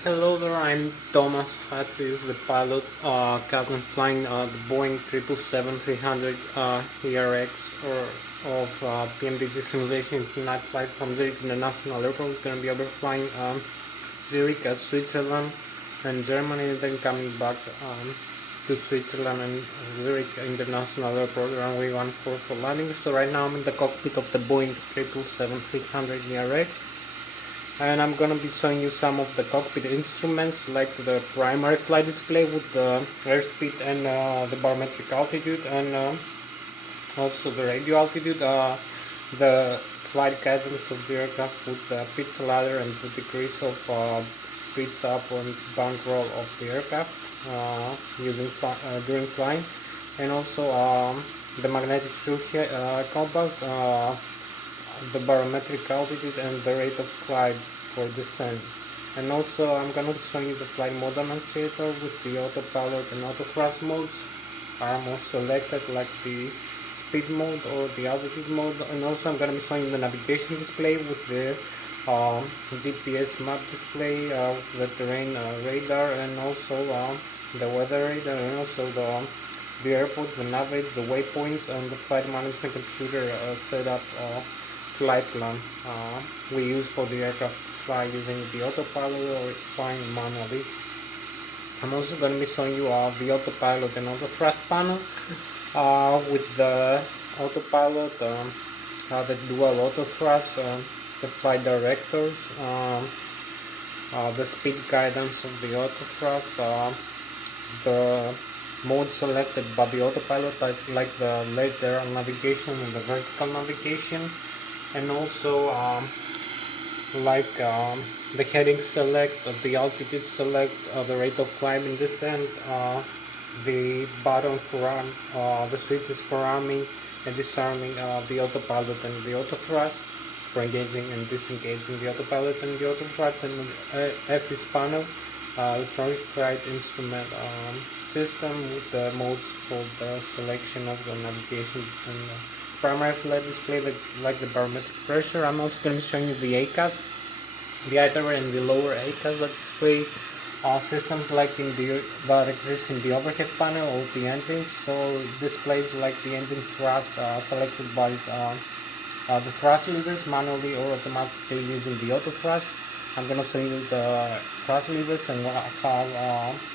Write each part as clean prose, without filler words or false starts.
Hello there, I'm Thomas Hatsios, the pilot, captain flying the Boeing 777-300 ERX of PMDG simulation tonight flight from Zurich International Airport. It's going to be overflying Zurich, Switzerland and Germany, and then coming back to Switzerland and Zurich International Airport, runway 14 for landing. So right now I'm in the cockpit of the Boeing 777-300 ERX. And I'm gonna be showing you some of the cockpit instruments, like the primary flight display with the airspeed and the barometric altitude, and also the radio altitude, the flight guidance of the aircraft with the pitch ladder and the degrees of pitch up and down roll of the aircraft during flying, and also the magnetic field compass, the barometric altitude and the rate of climb for descent. And also I'm gonna show you the flight mode annunciator with the autopilot and auto thrust modes are more selected, like the speed mode or the altitude mode. And also I'm gonna be showing you the navigation display with the GPS map display, the terrain radar, and also the weather radar, and also the airports, the navigate, the waypoints, and the flight management computer setup flight plan we use for the aircraft to fly using the autopilot or flying manually. I'm also going to be showing you the autopilot and auto thrust panel with the autopilot, the dual auto thrust, the flight directors, the speed guidance of the auto thrust, the mode selected by the autopilot, like the lateral navigation and the vertical navigation, and also like the heading select, the altitude select, the rate of climb and descent, the button for the switches for arming and disarming the autopilot and the auto thrust, for engaging and disengaging the autopilot and the auto thrust, and FS panel, electronic flight instrument system with the modes for the selection of the navigation and primary flight display, like the barometric pressure. I'm also going to be showing you the ACAS, the upper and the lower ACAS that display systems like that exist in the overhead panel of the engines. So displays like the engine thrust selected by the thrust levers manually or automatically using the auto thrust. I'm going to show you the thrust levers and how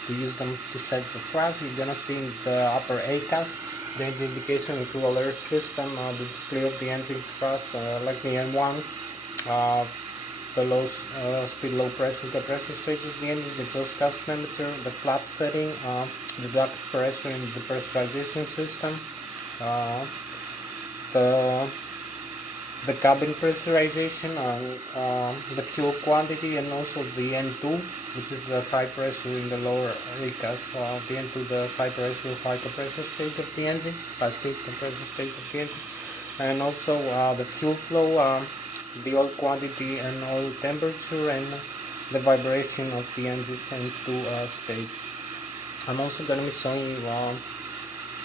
to use them to set the thrust. You're going to see in the upper ACAS the engine indication and fuel air system, the display of the engine thrust, like the N1, the low speed, low pressure, the pressure stage of the engine, the exhaust gas temperature, the flap setting, the duct pressure and the pressurization system, the cabin pressurization, the fuel quantity, and also the N2, which is the high pressure in the lower ACAS, the N2, the high pressure, high compressor stage of the engine, high speed compressor stage of the engine, and also the fuel flow, the oil quantity and oil temperature, and the vibration of the engine N2 stage. I'm also going to be showing you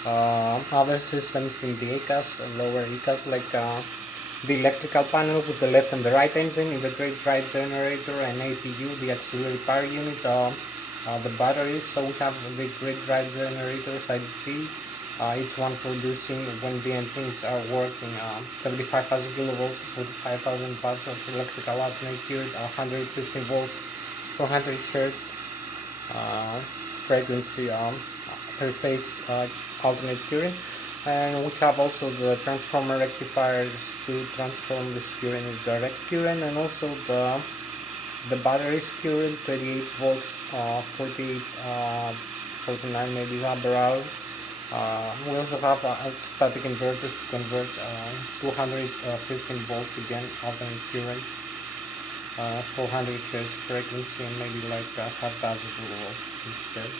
other systems in the ACAS, lower ACAS, like the electrical panel with the left and the right engine, integrated drive generator and APU, the auxiliary power unit, the batteries. So we have the grid drive generators, IDG, each one producing, when the engines are working, 75,000 kilovolts, 45,000 watts of electrical alternate 115 volts, 400 hertz frequency, three-phase alternate current. And we have also the transformer rectifiers to transform the current into direct current, and also the batteries current, 28 volts, 48, 49 maybe ampere-hour. We also have static inverters to convert 215 volts again alternate current, 400 hertz frequency, and maybe like 5,000 kilovolts instead.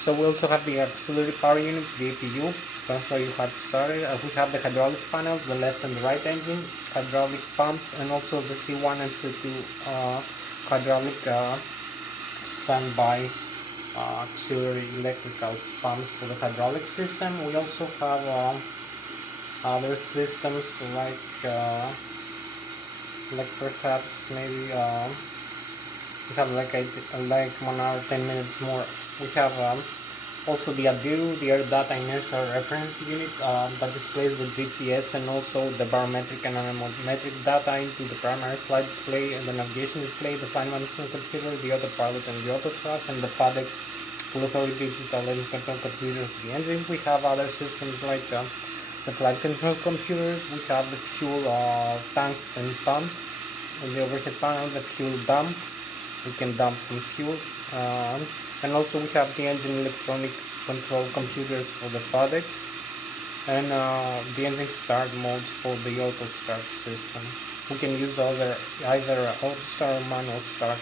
So we also have the auxiliary power unit, the APU. I'll show you how to start it. We have the hydraulic panels, the left and the right engine, hydraulic pumps, and also the C1 and C2 hydraulic standby auxiliary electrical pumps for the hydraulic system. We also have other systems like perhaps maybe We have like 1 hour 10 minutes more. We have also the ADIRU, the Air Data Inertial Reference Unit, that displays the GPS and also the barometric and anemometric data into the primary flight display and the navigation display, the flight management computer, the autopilot and the autothrust, and the FADEC full authority digital engine control computer of the engine. We have other systems like the flight control computers. We have the fuel tanks and pumps. On the overhead panel, the fuel dump. We can dump some fuel. And also we have the engine electronic control computers for the FADEC and the engine start modes for the auto start system. We can use either auto start or manual start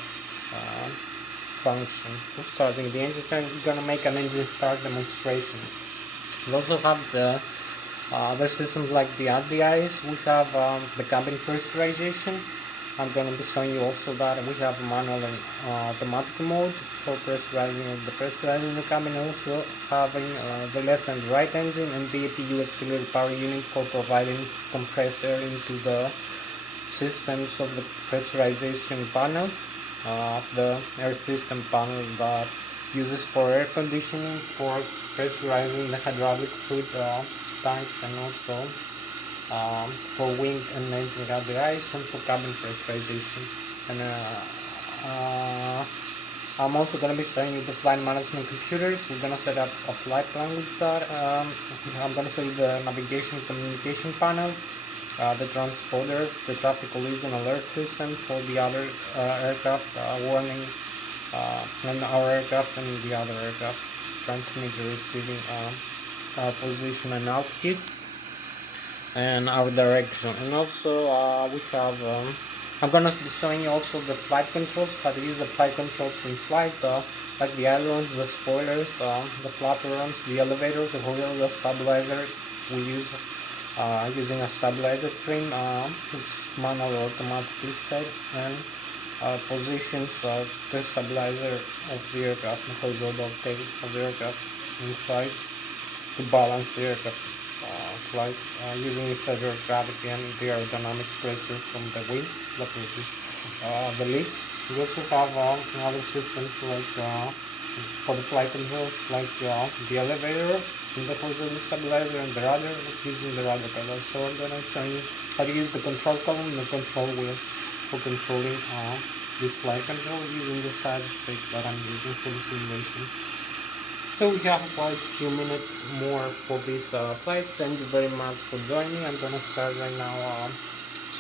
function for starting the engine. I'm gonna make an engine start demonstration. We also have the other systems like the ADIs. We have the cabin pressurization. I'm going to be showing you also that we have manual and automatic mode for pressurizing the cabin, also having the left and right engine and the APU auxiliary power unit for providing compressed air into the systems of the pressurization panel, the air system panel that uses for air conditioning, for pressurizing the hydraulic fluid tanks, and also for wing and engine ADIs and for cabin pressurization. And I'm also going to be showing you the flight management computers. We're going to set up a flight plan with that. I'm going to show you the navigation communication panel, the transponders, the traffic collision alert system for the other aircraft warning, and our aircraft and the other aircraft transmitter receiving position and altitude, and our direction. And also we have I'm gonna be showing you also the flight controls, how to use the flight controls in flight, like the ailerons, the spoilers, the flaperons, the elevators, the wheel, the stabilizer. We use using a stabilizer trim, it's manual or automatically set, and positions of the stabilizer of the aircraft, the horizontal tail of the aircraft inside to balance the aircraft flight using the center of gravity and the aerodynamic pressure from the wing, the lift. We also have other systems like for the flight controls, like the elevator, the horizontal stabilizer, and the rudder, using the rudder pedal. So I'm going to show you how to use the control column and the control wheel for controlling this flight control using the side stick that I'm using for the simulation. So we have quite a few minutes more for this flight. Thank you very much for joining. I'm gonna start right now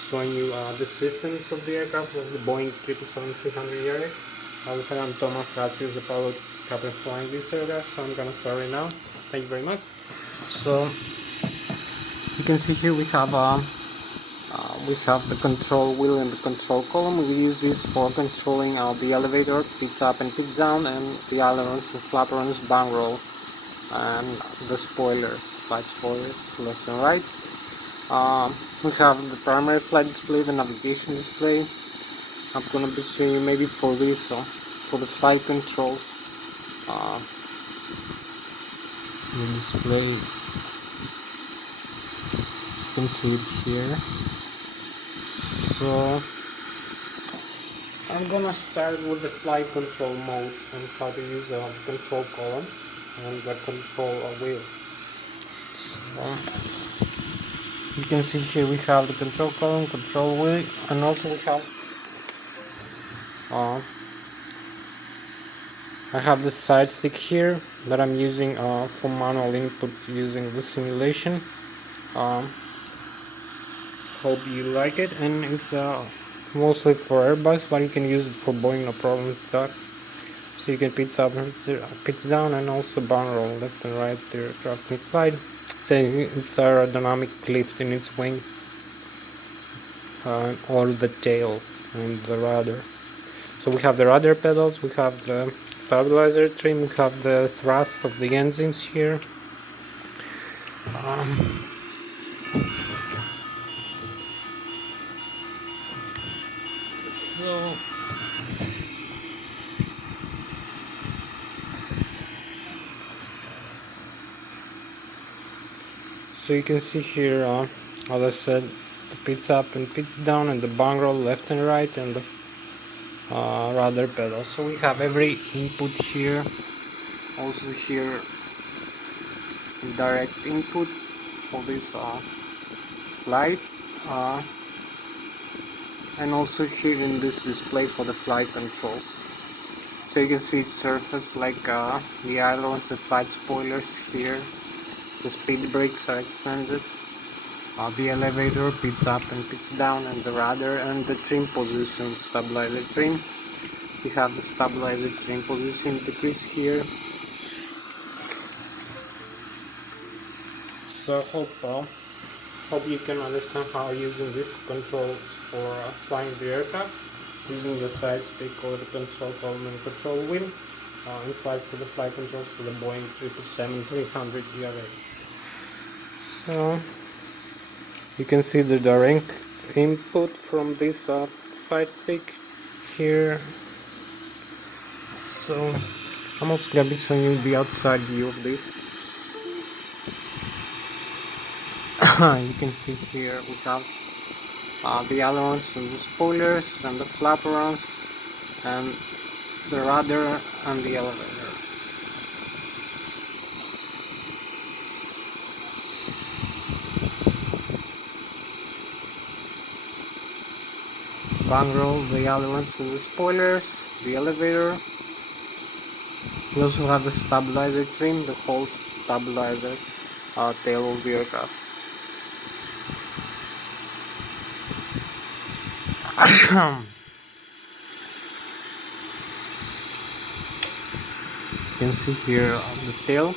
showing you the systems of the aircraft of the Boeing 777-300ER. As I'm Thomas Hatsios, the pilot captain flying this aircraft. So I'm gonna start right now. Thank you very much. So you can see here we have the control wheel and the control column. We use this for controlling the elevator, pitch up and pitch down, and the ailerons, the flaperons, bang roll, and the spoilers, flight spoilers, left and right. We have the primary flight display, the navigation display. I'm gonna be showing you maybe for this, for the flight controls, the display. You can see it here. So I'm gonna start with the flight control modes and how to use the control column and the control wheel. So you can see here we have the control column, control wheel, and also we have I have the side stick here that I'm using for manual input using the simulation. Hope you like it, and it's mostly for Airbus, but you can use it for Boeing, no problem with that. So you can pitch up and pitch down, and also barn roll left and right the aircraft in flight. So it's aerodynamic lift in its wing, or the tail and the rudder. So we have the rudder pedals, we have the stabilizer trim, we have the thrust of the engines here. So you can see here, as I said, the pitch up and pitch down, and the bang roll left and right, and the rudder pedal. So we have every input here. Also here direct input for this flight, and also here in this display for the flight controls. So you can see it surface like the ailerons, the flight spoilers here. The speed brakes are extended. The elevator pitch up and pitch down, and the rudder and the trim position, stabilizer trim. We have the stabilizer trim position decrease here. So hope you can understand how using this controls for flying the aircraft, using the side stick or the control column and control wheel in flight for the flight controls for the Boeing 777-300 GRA. So you can see the direct input from this side stick here. So I'm also going to be showing you the outside view of this. You can see here we have the ailerons and the spoilers and the flaperons and the rudder and the elevator. Bang roll, the ailerons and the spoilers, the elevator. We also have the stabilizer trim, the whole stabilizer tail of the aircraft. You can see here the tail.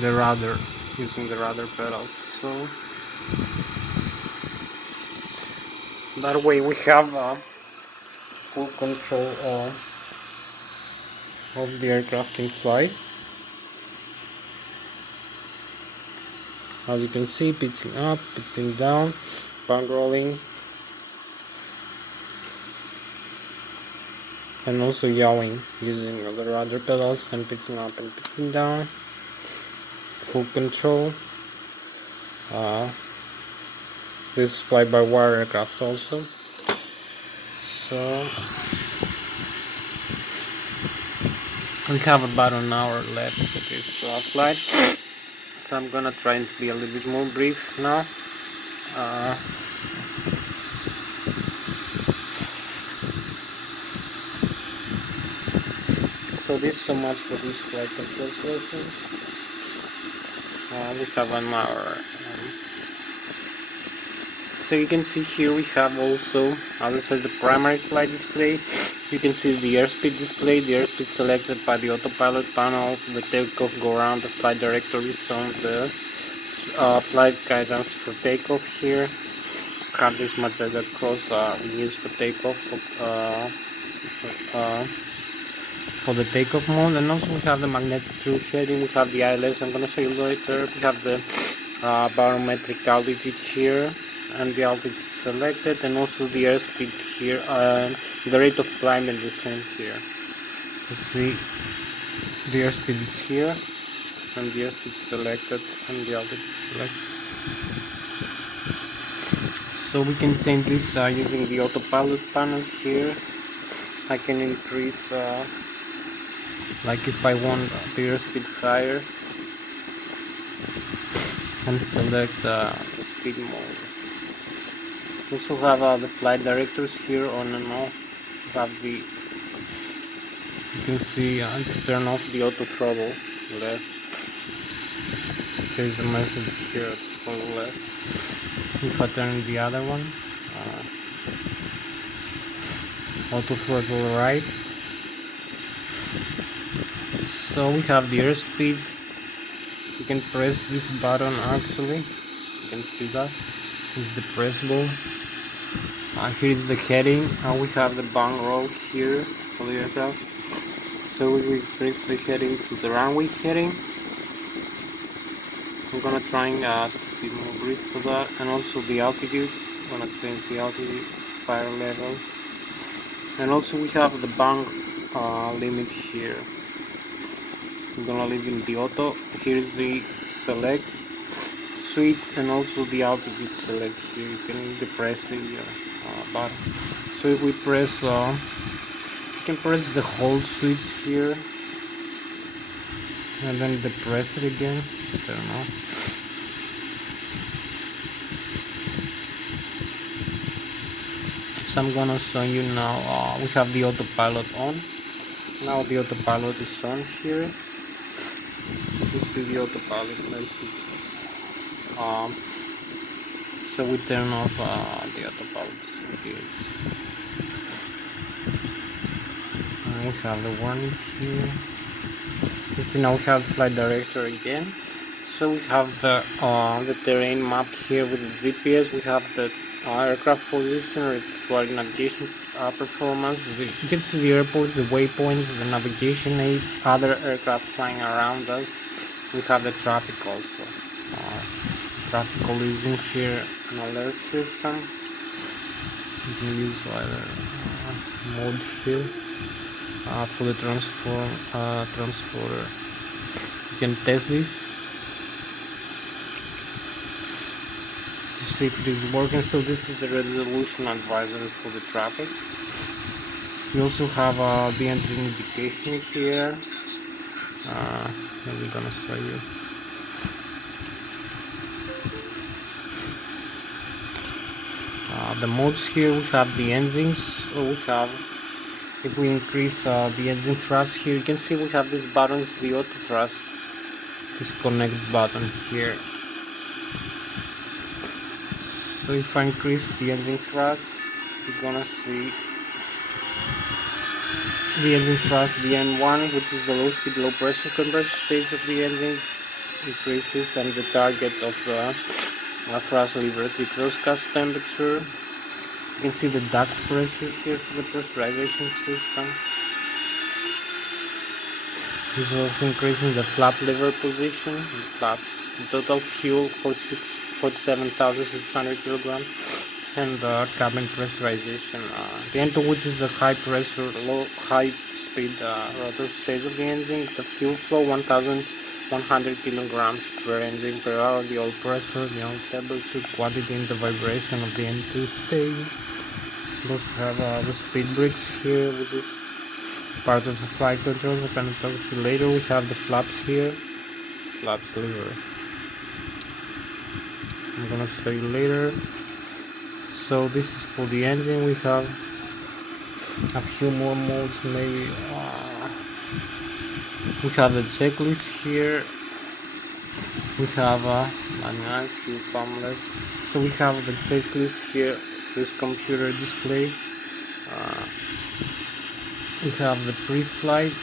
The rudder, using the rudder pedals. So that way we have full control of the aircraft in flight. As you can see, pitching up, pitching down, bang rolling, and also yawing using the rudder pedals and pitching up and pitching down. Full control. This is fly-by-wire aircraft also. So we have about an hour left for this flight. So I'm gonna try and be a little bit more brief now. So this is so much for this flight control session. We have 1 hour. So you can see here we have also, as I said, the primary flight display. You can see the airspeed display, the airspeed selected by the autopilot panel, the takeoff go around, the flight directories on the flight guidance for takeoff here. Have this magenta cross we use for takeoff for the takeoff mode, and also we have the magnetic through shading, we have the ILS I'm going to show you later, we have the barometric altitude here, and the altitude selected, and also the airspeed here, the rate of climb and descent here. Let's see, the airspeed is here, and the airspeed selected, and the altitude selected. So we can change this using the autopilot panel here. I can increase, like if I want the airspeed higher, and select speed mode. We also have the flight directors here on and off. We have the, you can see to turn off the auto throttle left. There's a message here for the left. If I turn the other one, auto throttle right. So we have the airspeed. You can press this button actually. You can see that. It's the pressable. Here is the heading. We have the bang roll here for the aircraft. So we will press the heading to the runway heading. I'm gonna try and be more brief for that, and also the altitude. I'm gonna change the altitude, fire level, and also we have the bang limit here. I'm gonna leave in the auto. Here is the select. switch and also the altitude select here. You can depress the button. So if we press, you can press the hold switch here and then depress it again. I don't know. So I'm gonna show you now. We have the autopilot on. Now the autopilot is on here. You see the autopilot message. So we turn off the autopilot. Okay. And we have the warning here. You see now we have the flight director again. So we have the terrain map here with the GPS. We have the aircraft position, required navigation performance. You can see the airports, the waypoints, the navigation aids, other aircraft flying around us. We have the traffic also. Traffic collision here, an alert system. You can use either mode here for the transporter. You can test this to see if it is working. So this is the resolution advisory for the traffic. We also have the engine indication here. I'm gonna show you. The modes here, we have the engines. So we have, if we increase the engine thrust here, you can see we have these buttons, the auto thrust, disconnect button here. So if I increase the engine thrust, you're gonna see the engine thrust, the N1, which is the low speed, low pressure compressor stage of the engine, increases, and the target of the thrust lever, the exhaust gas temperature. You can see the duct pressure here for the pressurization system. This is also increasing the flap lever position, the total fuel 47,600 kilograms, and the cabin pressurization. The N2, which is the high pressure, high speed rotor stage of the engine, the fuel flow 1,100 kilograms per engine per hour, the oil pressure, the oil temperature, quantity, and the vibration of the N2 stage. We also have the speed brakes here with this part of the flight control. I'm gonna talk to you later. We have the flaps here, flaps lever. I'm gonna show you later. So this is for the engine. We have a few more modes, maybe. We have the checklist here. We have a few pamphlet. So we have the checklist here. This computer display. We have the pre-flight.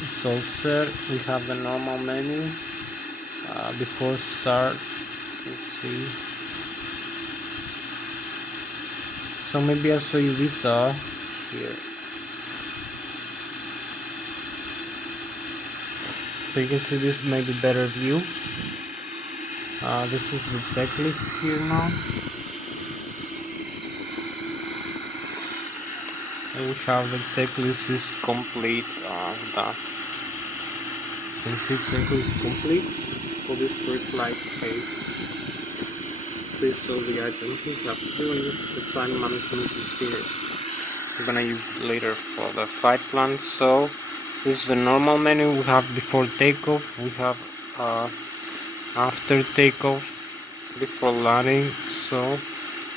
It's all set. We have the normal menu before start. Let's see. So maybe I'll show you this here. So you can see this maybe better view. This is the checklist here now. And we have the checklist is complete. You can see checklist complete for this pre-flight phase. This is all the items we have to do, and this is the flight management here. We're gonna use it later for the flight plan. So this is the normal menu. We have before takeoff, we have after takeoff, before landing. So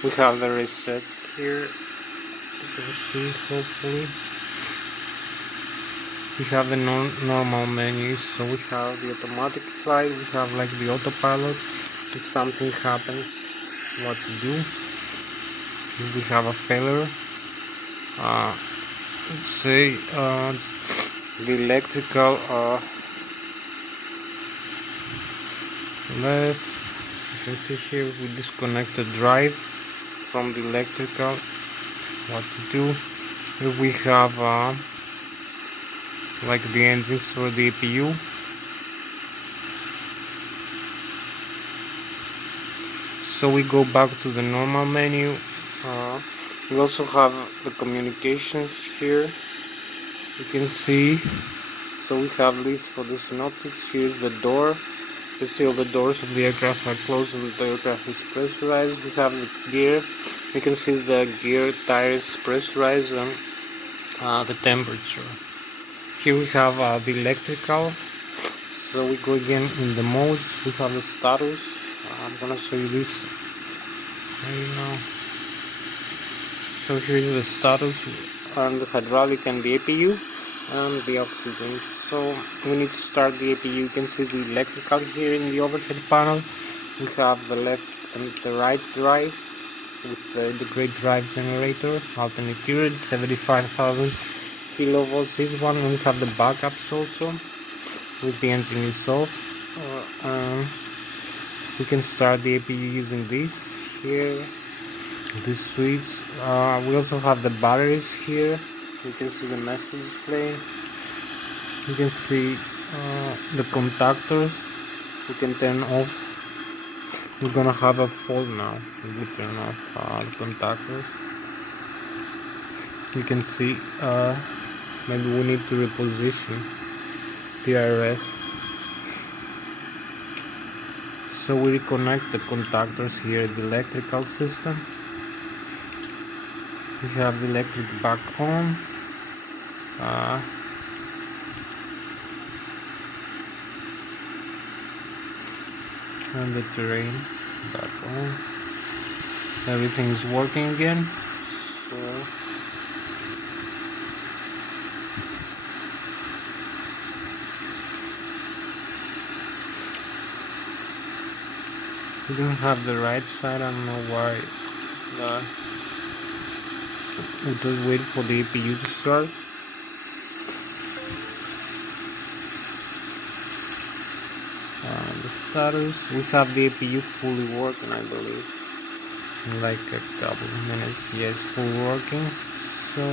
we have the reset here. You can see, hopefully. We have the normal menu. So we have the automatic flight. We have like the autopilot. If something happens, what to do. If we have a failure. Let's say the electrical left. You can see here we disconnect the drive from the electrical. What to do. If we have like the engines for the APU. So we go back to the normal menu. We also have the communications here. You can see. So we have this for the synoptics. Here's the door. You see all the doors of the aircraft are closed and the aircraft is pressurized. We have the gear. You can see the gear tires pressurized and the temperature. Here we have the electrical. So we go again in the modes. We have the status. I'm gonna show you this right now. So here is the status on the hydraulic and the APU and the oxygen. So we need to start the APU. You can see the electrical here in the overhead panel. We have the left and the right drive with the great drive generator, alternate current, 75,000 kilovolts. This one, we have the backups also with the engine itself. We can start the APU using this here, this switch. We also have the batteries here. You can see the message display. You can see the contactors. We can turn off. We're gonna have a fault now. We will turn off the contactors. You can see maybe we need to reposition the IRS. So we reconnect the contactors here at the electrical system. We have the electric back on. And the terrain back on. Everything is working again. So we don't have the right side. I don't know why. We'll just wait for the APU to start. The status, we have the APU fully working, I believe, in like a couple of minutes. Yes, fully working. So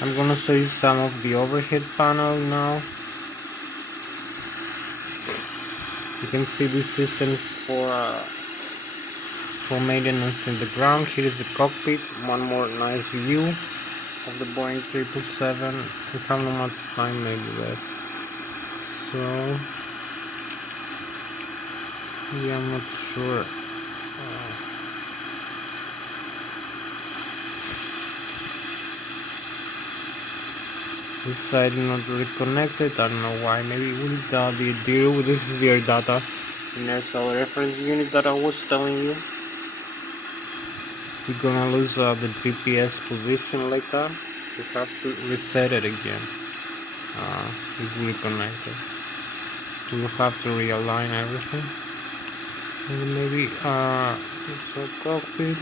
I'm gonna show you some of the overhead panel now. You can see these systems for maintenance in the ground. Here is the cockpit. One more nice view of the Boeing 777. We have not much time maybe left, so yeah, I'm not sure. This side not reconnected. I don't know why. Maybe with the deal. This is their data inertial reference unit that I was telling you. We're gonna lose the GPS position like that. We have to reset it again. If we reconnect it, we will have to realign everything. And maybe the cockpit.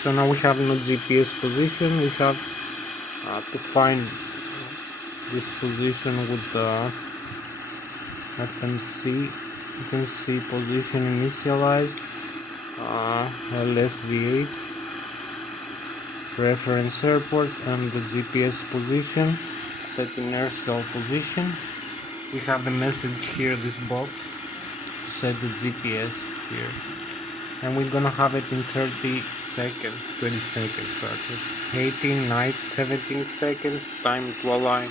So now we have no GPS position. We have to find this position with the FMC. You can see position initialized, Lszh, reference airport, and the GPS position, set inertial position. We have the message here, this box, to set the GPS here, and we're gonna have it in 30 seconds, 20 seconds, actually. 18, 9, 17 seconds, time to align.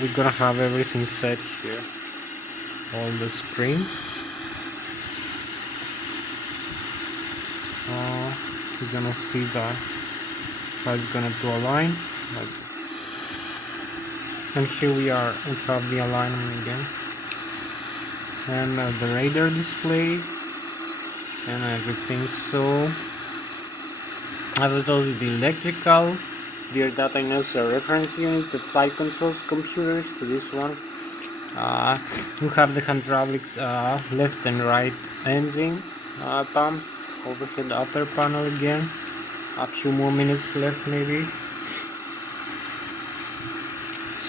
We're gonna have everything set here, all the screens. We're gonna see that how it's gonna to align. And here we are, we have the alignment again, and the radar display and everything. So as I told you, the electrical, the data inertial reference unit, the flight controls computers to this one. You have the hydraulic left and right engine pumps, overhead upper panel again. A few more minutes left maybe.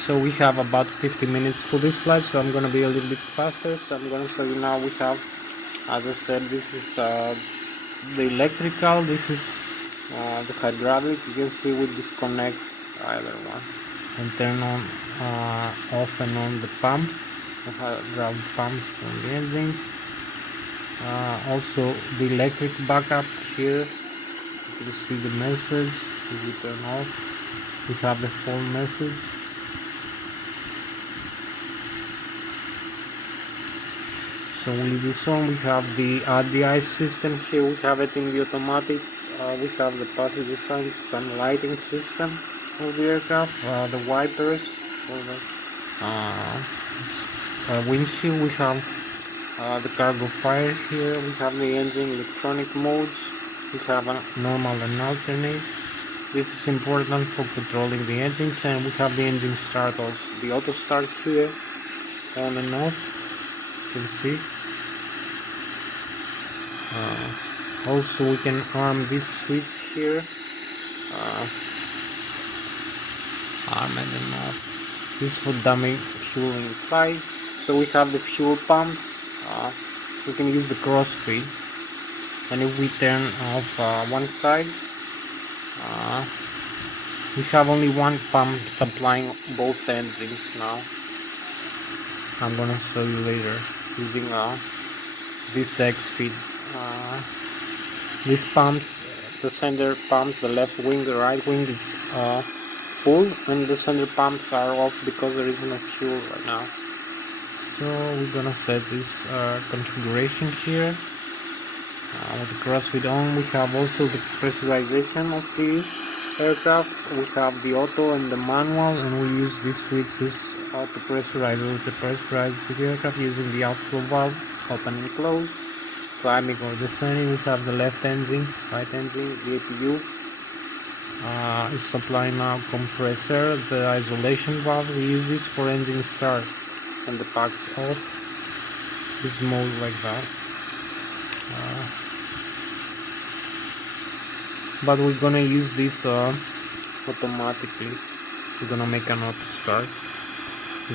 So we have about 50 minutes for this flight, so I'm gonna be a little bit faster. So I'm gonna show you now. We have, as I said, this is the electrical, this is the hydraulic. You can see we disconnect either one and turn on off and on the pumps, the hydraulic pumps on the engine. Also the electric backup here. You can see the message. If we turn off, We have the full message. So in this one we have the DI system here. We have it in the automatic. We have the passenger signs, some lighting system of the aircraft, the wipers for the windshield. We have the cargo fire here. We have the engine electronic modes. We have a normal and alternate. This is important for controlling the engines, and we have the engine start also. The auto start here, on and off. You can see. Also we can arm this switch here, arm it and off. This for dumping fuel inside. So we have the fuel pump. We can use the cross feed, and if we turn off one side, we have only one pump supplying both engines now. I'm gonna show you later using this X feed. These pumps, the center pumps, the left wing, the right wing is full, and the center pumps are off because there is no fuel right now. So we're gonna set this configuration here with the cross feed on. We have also the pressurization of the aircraft. We have the auto and the manual, and we use these switches to pressurize the aircraft using the outflow valve, open and close. Climbing or descending, we have the left engine, right engine, the APU is supplying now compressor, the isolation valve. We use this for engine start and the packs off. This mode like that. But we're gonna use this automatically. We're gonna make an auto start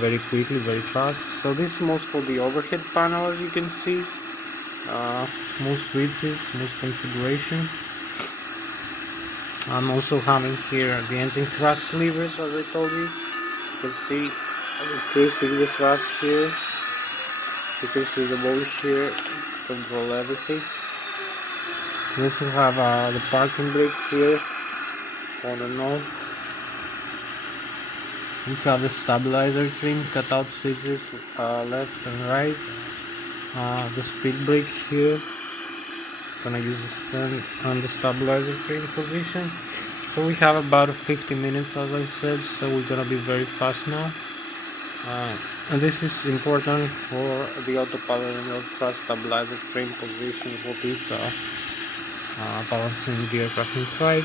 very quickly, very fast. So this is most for the overhead panel, as you can see. Most switches, most configuration. I'm also having here the engine thrust levers, as I told you. You can see increasing the thrust here. You can see the bolts here, control everything. We also have the parking brake here, on and off. We have the stabilizer trim, cutout switches, left and right. The speed brake here. Gonna use the stand on the stabilizer trim position. So we have about 50 minutes, as I said, so we're gonna be very fast now. And this is important for the autopilot and auto thrust stabilizer trim position for this balancing the aircraft inside.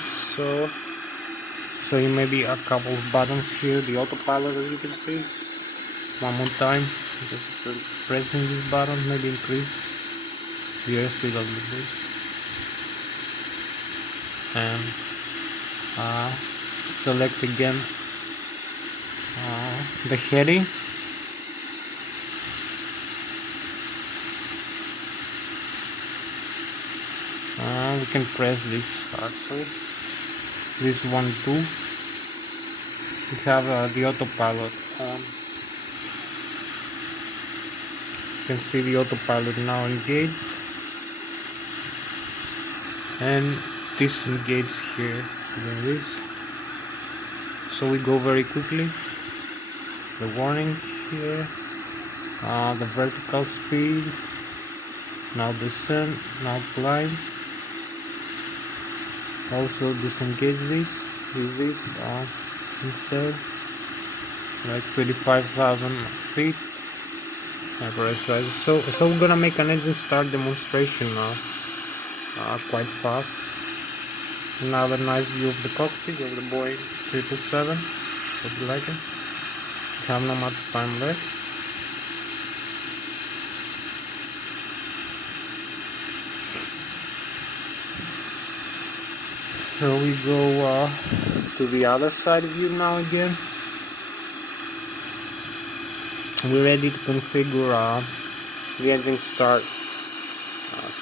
So you may be a couple of buttons here, the autopilot, as you can see. One more time, just pressing this button, maybe increase the airspeed a little bit, and select again the heading. We can press this actually, this 1, 2. We have the autopilot on. You can see the autopilot now engaged and disengaged here doing this. So we go very quickly. The warning here, the vertical speed, now descend, now climb. Also disengage this, use this instead, like 25,000 feet. So we're gonna make an engine start demonstration now, quite fast. Now a nice view of the cockpit of the Boeing 777. Hope you like it. We have not much time left. So we go to the other side view now again. We're ready to configure the engine start.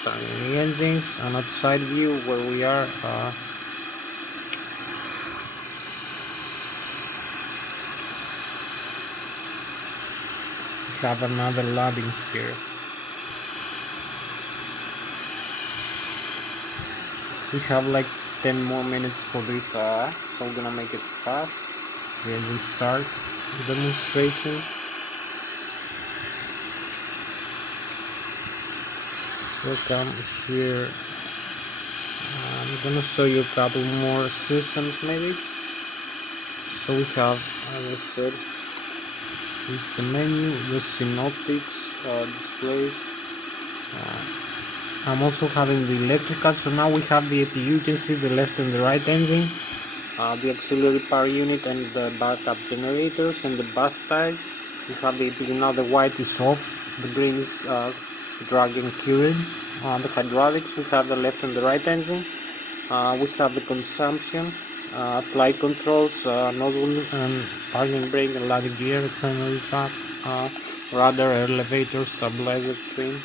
Starting the engines, and outside view where we are. We have another landing here. We have like 10 more minutes for this, so we're gonna make it fast. The engine start demonstration. Welcome here. I'm gonna show you a couple more systems maybe. So we have, as I said, this is the menu, the synoptics displays. I'm also having the electrical, so now we have the APU. You can see the left and the right engine, the auxiliary power unit and the backup generators and the bus ties. We have the APU now, the white is off, the green is drag and curing. The hydraulics, we have the left and the right engine. We have the consumption, flight controls, nozzle and parking brake and landing gear, external tap, rudder, elevator, stabilizer, trim,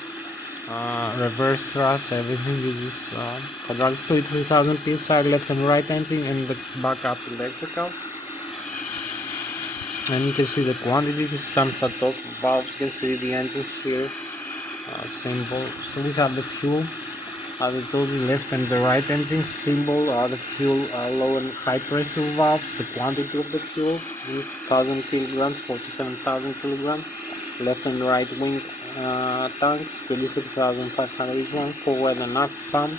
reverse thrust, everything uses hydraulic fluid, 3000 psi, left and right engine, and the backup electrical. And you can see the quantities, some sort of valves, you can see the engines here, symbol. So we have the fuel. As I told you, left and the right engine symbol are the fuel low and high pressure valves. The quantity of the fuel is 1000 kilograms, 47,000 kilograms. Left and right wing tanks, 26,500 grams, forward and aft pump.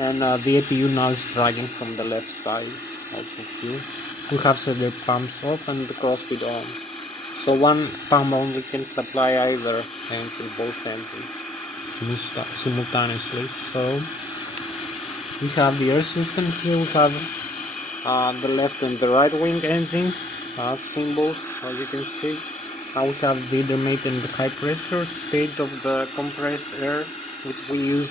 And the APU now is dragging from the left side also fuel. We have set the pumps off and the crossfeed on. So one pump only can supply either engine, both engines simultaneously. So we have the air system here. We have the left and the right wing engine symbols, as you can see. We have the intermediate and the high pressure stage of the compressed air, which we use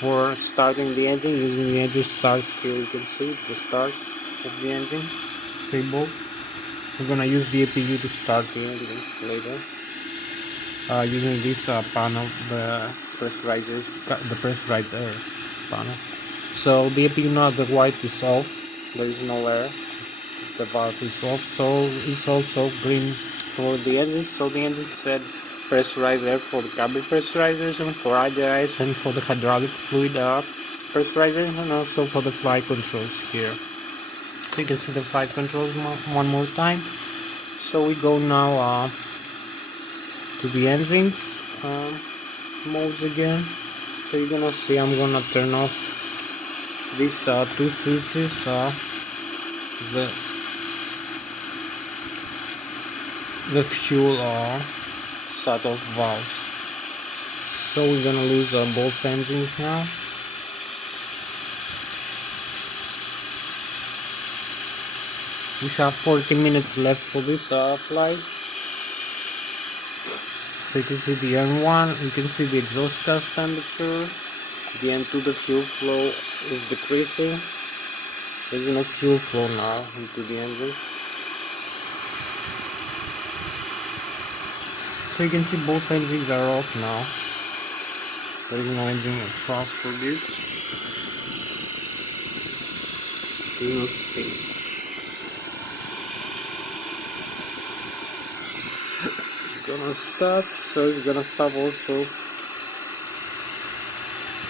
for starting the engine. Using the engine start here, you can see the start of the engine symbol. We're gonna use the APU to start the engine later. Using this panel, the pressurized air panel. So the APU now, the white is off, there is no air, the valve is off, so it's also green for the engine. So the engine said pressurized air for the cabin pressurization, for IDIs, and for the hydraulic fluid pressurization, and also for the flight controls here. So you can see the flight controls one more time. So we go now to the engines modes again. So you're gonna see I'm gonna turn off these two switches, the fuel shut-off valves. So we're gonna lose both engines now. We have 40 minutes left for this flight. So you can see the N1, you can see the exhaust gas temperature, the N2, the fuel flow is decreasing. There's no fuel flow now into the engine. So you can see both engines are off now. There is no engine exhaust produced. There's no space. Gonna start, so it's gonna stop also.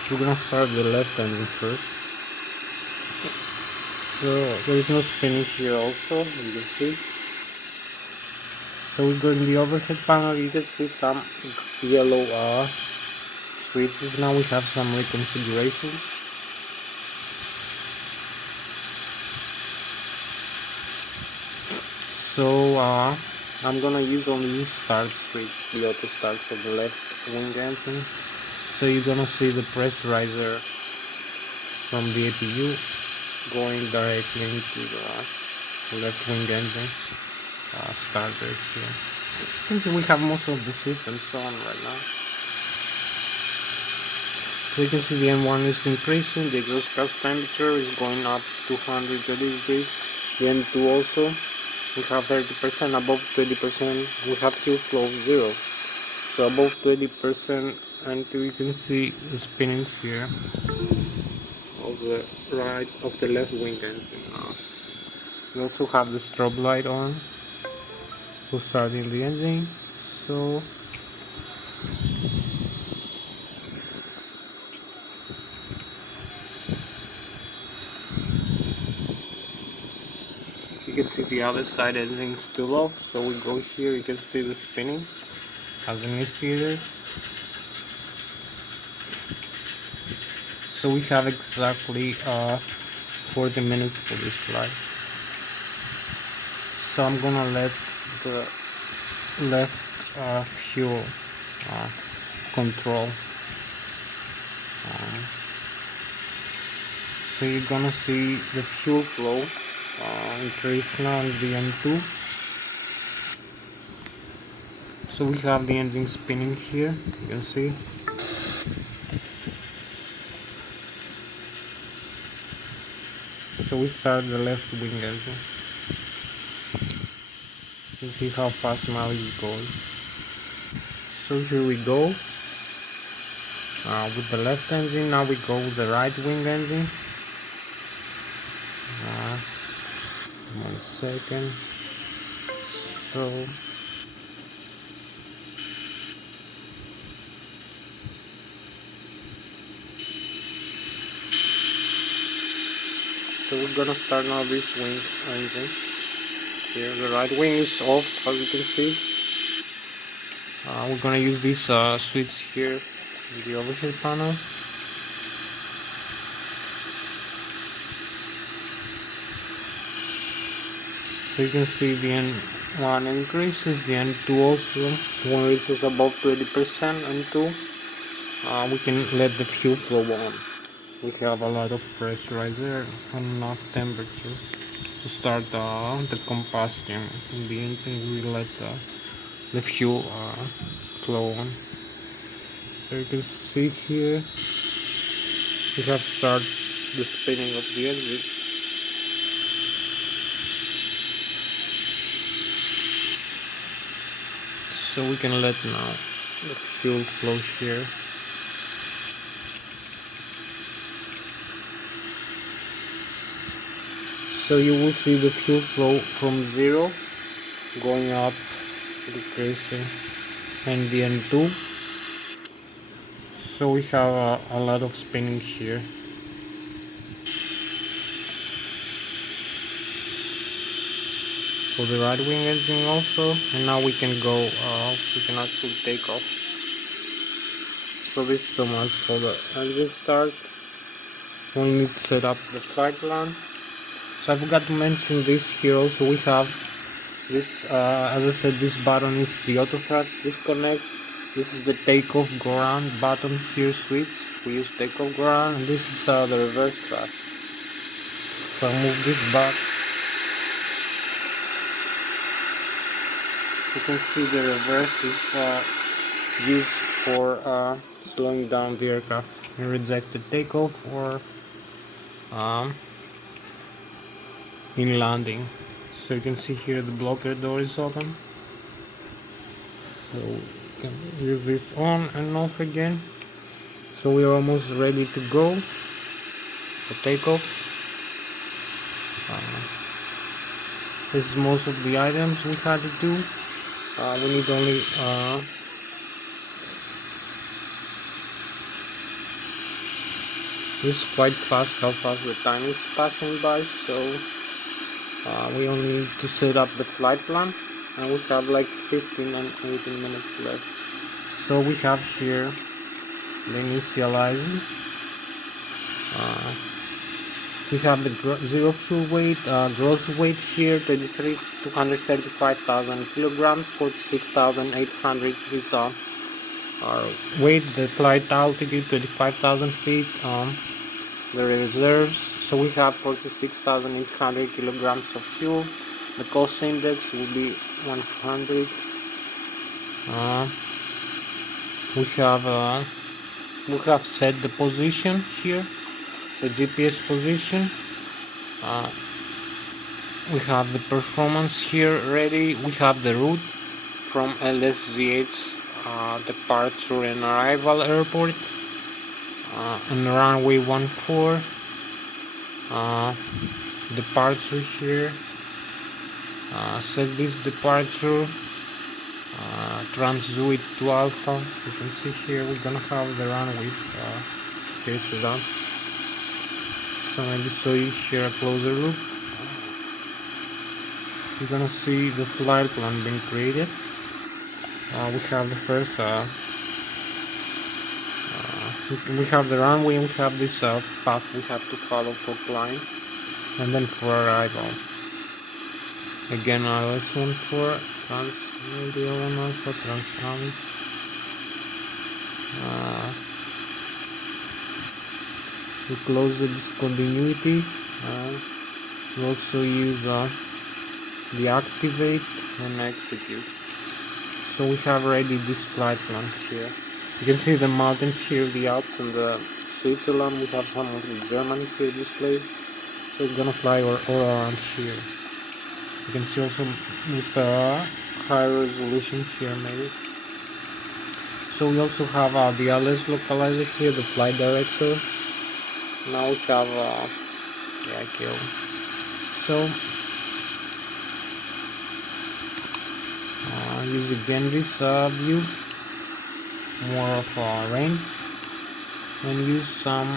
We're gonna start the left engine first. So there is no spinning here also, you can see. So we go in the overhead panel, you can see some yellow switches. Now we have some reconfiguration. So I'm gonna use only this start switch, the auto start for the left wing engine. So you're gonna see the pressurizer from the APU going directly into the left wing engine starter here. You can see we have most of the systems on right now. So you can see the M1 is increasing, the exhaust gas temperature is going up 230 degrees, the N2 also. We have 30%, above 20%, we have fuel flow of 0. So above 20%, and you can see the spinning here of the left wing engine. We also have the strobe light on for starting the engine. So you can the other side engine is still off, so we go here, you can see the spinning as initiator. So we have exactly 40 minutes for this flight. So I'm gonna let the left fuel control. So you're gonna see the fuel flow increase now in the N2. So we have the engine spinning here, you can see. So we start the left wing engine. You can see how fast now it's going. So here we go with the left engine. Now we go with the right wing engine. 1 second. So we're gonna start now this wing engine. Here the right wing is off, as you can see. We're gonna use this switch here in the overhead panel. So you can see the N1 increases, the N2 also. When it reaches above 20% N2, we can let the fuel flow on. We have a lot of pressure right there and enough temperature to start the combustion in the engine. We let the fuel flow on. So you can see here we have started the spinning of the engine. So we can let now the fuel flow here. So you will see the fuel flow from 0 going up, decreasing, and the N2. So we have a lot of spinning here. For the right wing engine also, and now we can go, we can actually take off. So this is so much for the engine start. We need to set up the flight plan. So I forgot to mention this here also. We have this, as I said, this button is the auto thrust disconnect. This is the takeoff ground button here switch. We use takeoff ground, and this is the reverse thrust. So I'll move this back. You can see the reverse is used for slowing down the aircraft and rejected takeoff or in landing. So you can see here the blocker door is open. So we can use this on and off again. So we are almost ready to go for takeoff. This is most of the items we had to do. We need only this is quite fast how fast the time is passing by, so we only need to set up the flight plan, and we have like 15 and 18 minutes left. So we have here the initializer. We have the zero fuel weight, gross weight here 235,000 kilograms, 46,800 is our weight. The flight altitude 25,000 feet. The reserves, so we have 46,800 kilograms of fuel. The cost index will be 100. We have set the position here, the GPS position. We have the performance here ready. We have the route from Lszh departure and arrival airport on runway 14. Departure here. Set this departure. Transduit to Alpha. You can see here we're gonna have the runway sketched out. So maybe show you here a closer look. you're gonna see the flight plan being created. We have the first, we have the runway, and we have this path we have to follow for climb, and then for arrival. Again, let's one for transit. We close the discontinuity, and we also use the activate and execute. So we have already this flight plan here. You can see the mountains here, the Alps and the Switzerland. We have some of the Germany here displayed. So it's gonna fly all around here. You can see also with high resolution here maybe. So we also have the Lszh localizer here, the flight director. Now we have so use again this view, more of range, and use some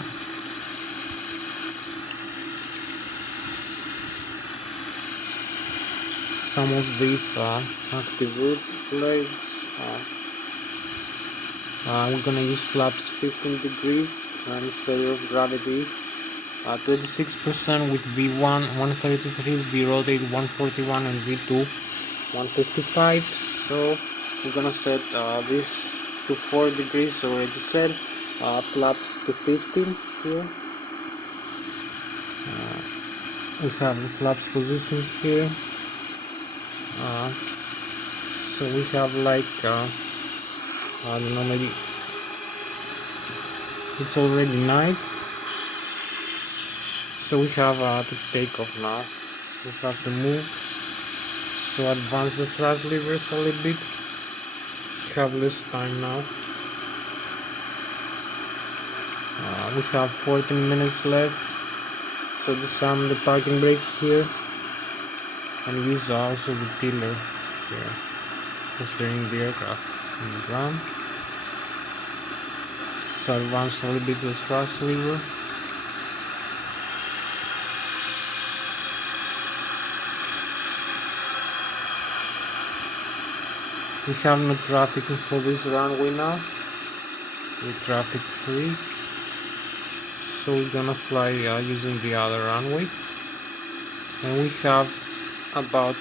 of these active root blades. We're gonna use flaps 15 degrees and center of gravity 26% with V1 133, V rotate 141, and V2 155. So we're gonna set this to 4 degrees already set, flaps to 15 here. We have the flaps position here. So we have like I don't know, maybe it's already night. So we have to take off now. We have to move. So advance the thrust levers a little bit. We have less time now. We have 14 minutes left. So disarm the parking brakes here. And use also the tiller here for steering the aircraft on the ground. So advance a little bit the thrust lever. We have no traffic for this runway now. We're traffic free. So we're gonna fly using the other runway. And we have about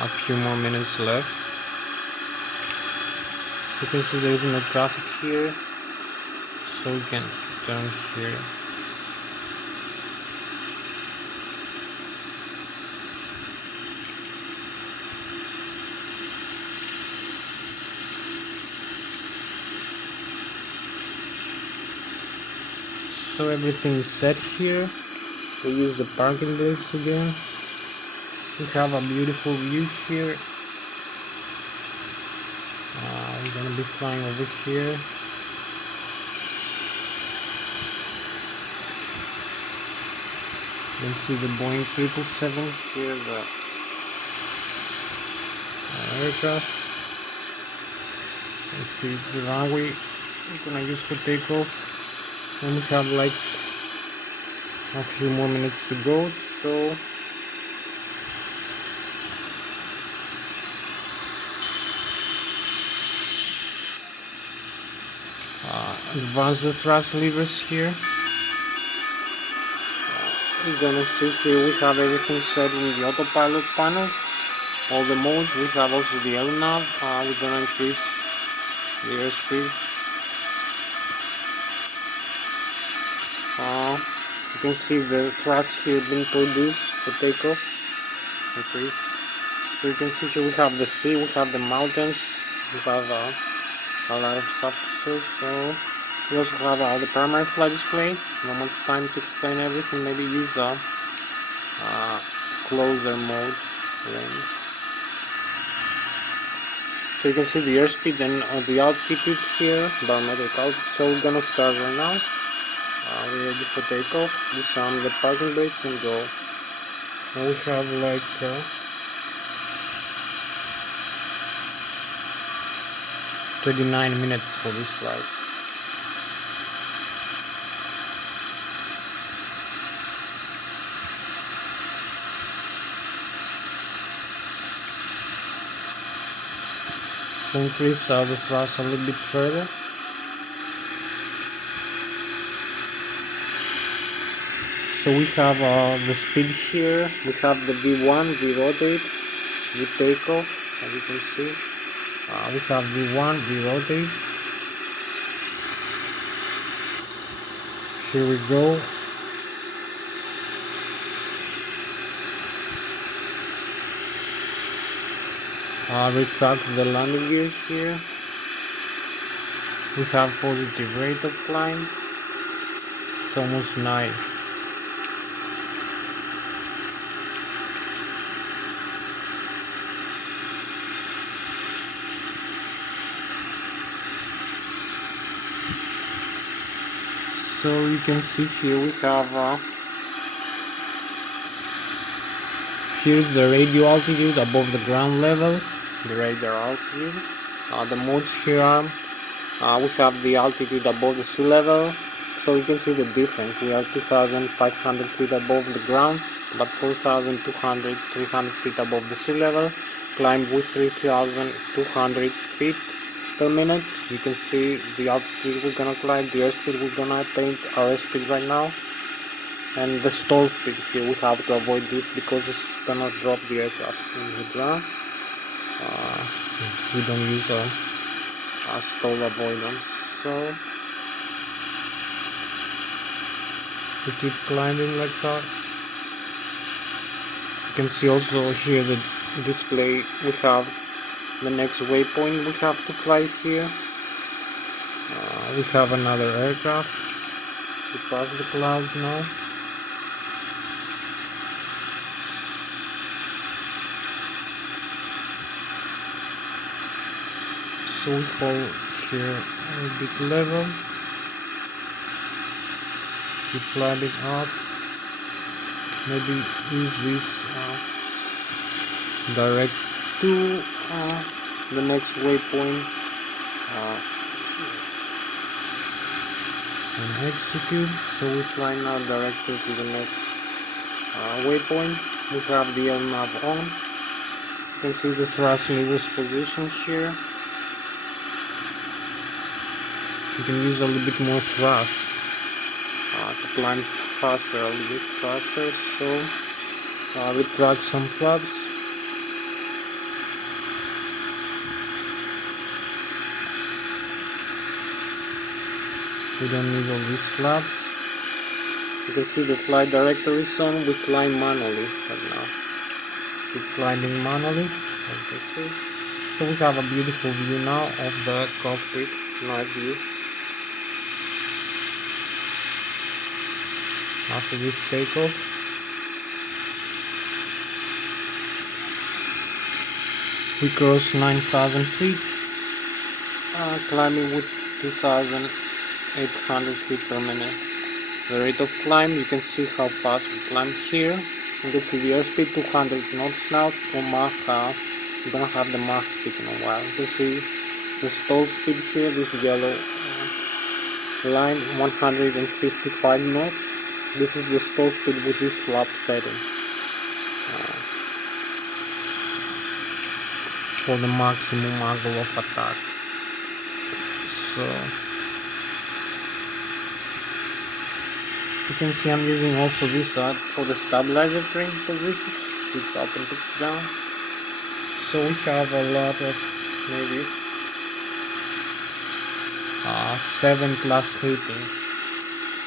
a few more minutes left. You can see there is no traffic here, so we can turn here. So everything is set here. We use the parking brakes again. We have a beautiful view here. We're gonna be flying over here. You can see the Boeing 777 here, the aircraft. You see the runway we're gonna use for takeoff. And we have like a few more minutes to go, so advance the thrust levers here. You're gonna see here we have everything set in the autopilot panel, all the modes. We have also the LNAV. We're gonna increase the airspeed. You can see the thrust here being produced for takeoff. Okay. So you can see here we have the sea, we have the mountains, we have a lot of surfaces. So we also have the primary flight display. Not much time to explain everything. Maybe use the closer mode. So you can see the airspeed and the altitude here, barometric altitude. So we're gonna start right now. We're ready for takeoff. Disarm the parking brakes and go. And we have like 39 minutes for this flight. So increase the thrust a little bit further. So we have the speed here. We have the V1, V rotate, V takeoff, as you can see. We have V1, V rotate. Here we go. Retract the landing gears here. We have positive rate of climb. It's almost 9. So you can see here we have here's the radio altitude above the ground level, the radar altitude. The modes here we have the altitude above the sea level, so you can see the difference. We are 2,500 feet above the ground, but 4,200, 300 feet above the sea level. Climb with 3,200 feet per minute. You can see the altitude we're gonna climb, the airspeed we're gonna attain, our airspeed right now, and the stall speed here. We have to avoid this because it's gonna drop the aircraft in the ground. We don't use a stall avoidance, so we keep climbing like that. You can see also here the display. We have the next waypoint we have to fly here. We have another aircraft. We pass the clouds now. So we hold here a bit level. Keep climbing up. Maybe use this direct to the next waypoint and execute. So we fly now directly to the next waypoint. We have the air map on. You can see the thrust levers position here. You can use a little bit more thrust to climb faster, a little bit faster. So retract some flaps. We don't need all these flaps. You can see the flight directory zone. We climb manually right now. Keep climbing manually, as you see. So we have a beautiful view now of the cockpit, night view. After this takeoff, we cross 9,000 feet, climbing with 2,800 feet per minute. The rate of climb, you can see how fast we climb here. You can see the airspeed 200 knots now. For Mach, we're gonna have the Mach speed in a while. You can see the stall speed here, this yellow line, 155 knots. This is the stall speed with this flap setting for the maximum angle of attack. So you can see I'm using also this for the stabilizer trim position. It's up and it's down. So we have a lot of maybe 7 plus 18.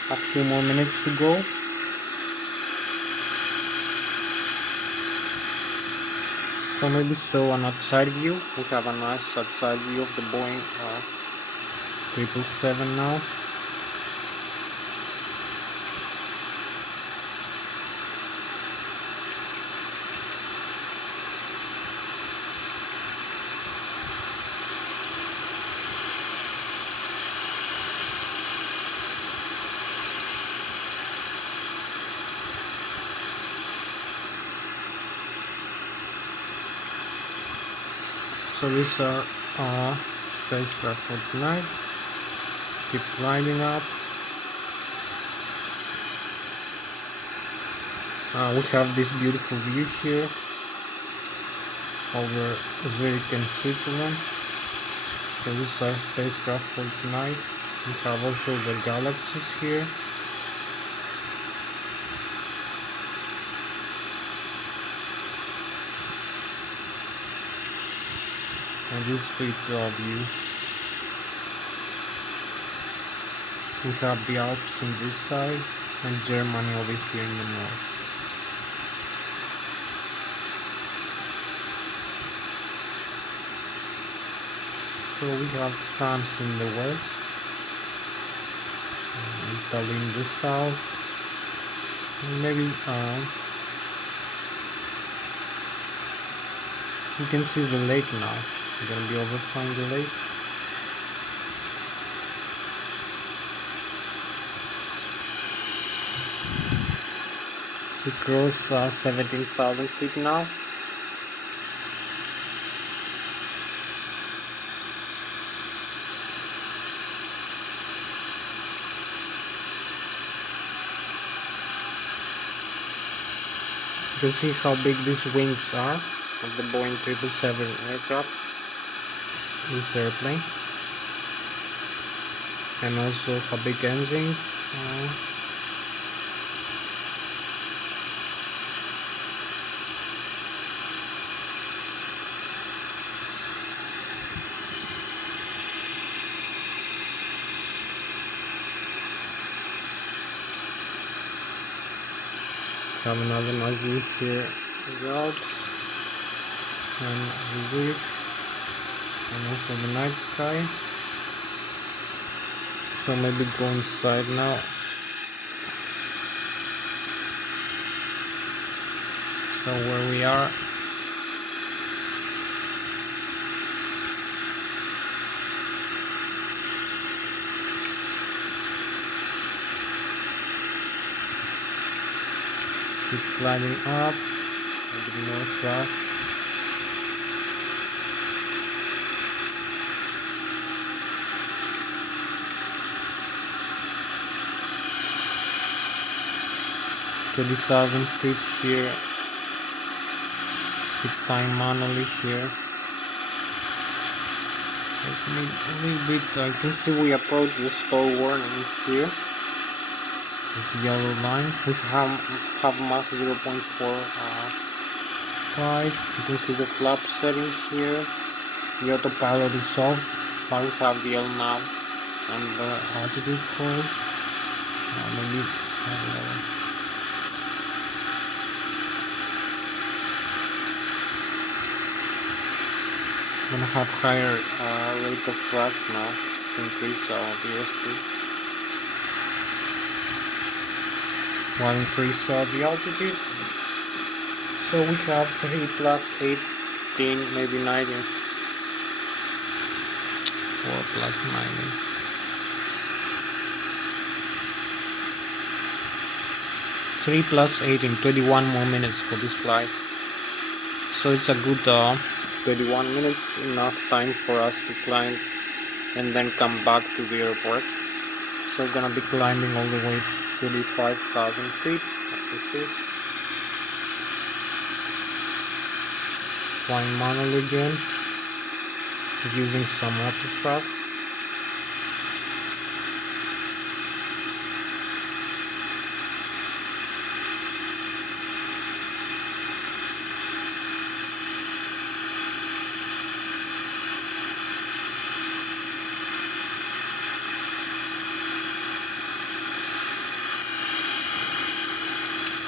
A few more minutes to go. So maybe show an outside view. We have a nice outside view of the Boeing 777 now. So these are spacecraft for tonight. Keep climbing up. We have this beautiful view here over Zurich and Switzerland. So this is our spacecraft for tonight. We have also the galaxies here. And this street view. We have the Alps on this side and Germany over here in the north. So we have France in the west, Italy in the south, and maybe you can see the lake now. We're gonna be overflying the lake. We cross 17,000 feet now. You can see how big these wings are of the Boeing 777 aircraft, this airplane, and also how big engines. Have another nice view here, the Alps and Zurich, and also the night sky. So maybe go inside now. So where we are, keep climbing up, a bit more fast. $30,000 feet here. Keep flying manually here. Let's make a little bit. I can see we approach the stall warning here. This yellow line. We have Mach 0.45. You can see the flap setting here. The autopilot is off. But we have the LNAV and the altitude hold. Maybe I'm gonna have higher rate of thrust now to increase our VSP. While increase the altitude. So we have 3 plus 18, maybe 19. 4 plus 19. 3 plus 18, 21 more minutes for this flight. So it's a good 21 minutes, enough time for us to climb and then come back to the airport. So we're gonna be climbing all the way to 35,000 feet. Flying manually again, using some autostrad.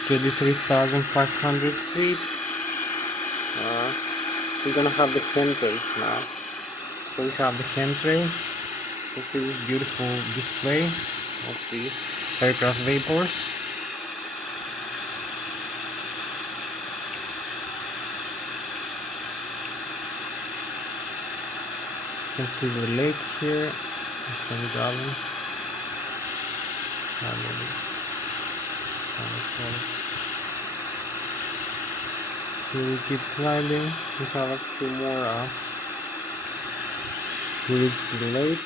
$23,500 feet. We're gonna have the chemtrails now. So we have the chemtrails. This is beautiful display of the aircraft vapors. You can see the lake here. Some garden. Here we keep climbing. We have a few more we reach the lake.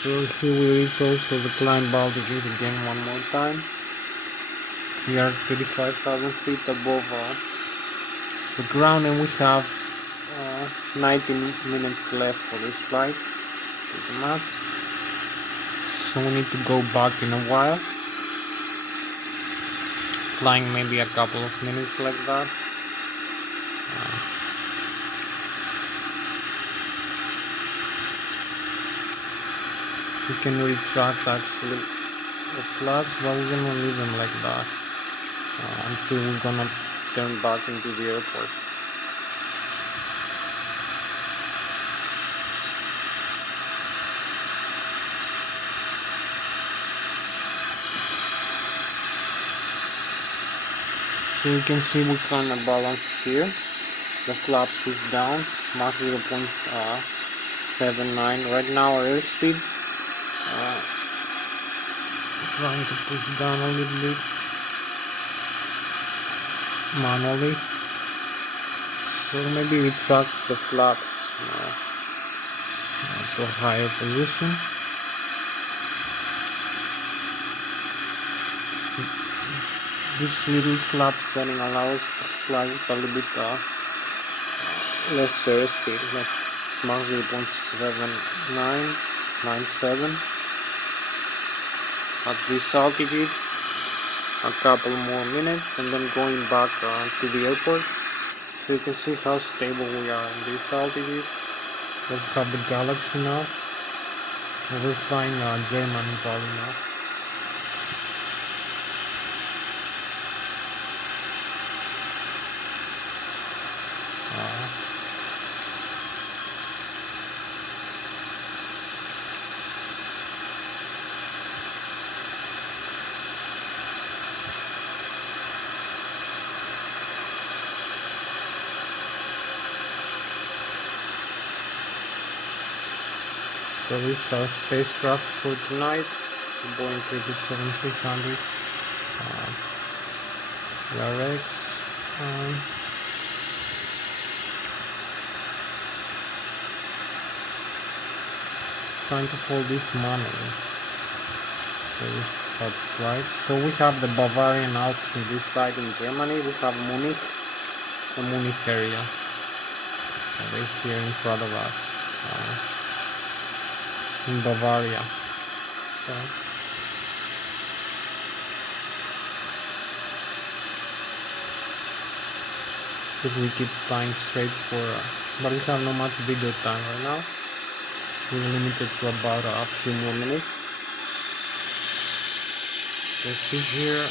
So here we reach also the climb altitude again one more time. We are 35,000 feet above the ground, and we have 90 minutes left for this flight, pretty much. So we need to go back in a while, flying maybe a couple of minutes like that. We can retract actually the flags, but we're gonna leave them like that until we're gonna turn back into the airport. So you can see we kind of balance here. The flaps is down, Mach 0.79. Right now our airspeed, trying to push down a little bit manually. So maybe we track the flaps to a higher position. This little flap setting allows flying a little bit less airspeed, like Mach 0.7997 at this altitude. A couple more minutes and then going back to the airport. So you can see how stable we are in this altitude. Let's have the Galaxy now. We're flying Germany probably now. So this is our spacecraft for tonight, Boeing 777-300 Lszh. Trying to hold this manually. So that's right. So we have the Bavarian Alps on this side in Germany. We have Munich, the Munich area. So they're here in front of us. In Bavaria. So if we keep flying straight for but we have not much video time right now. We're limited to about a few more minutes. Let's see here.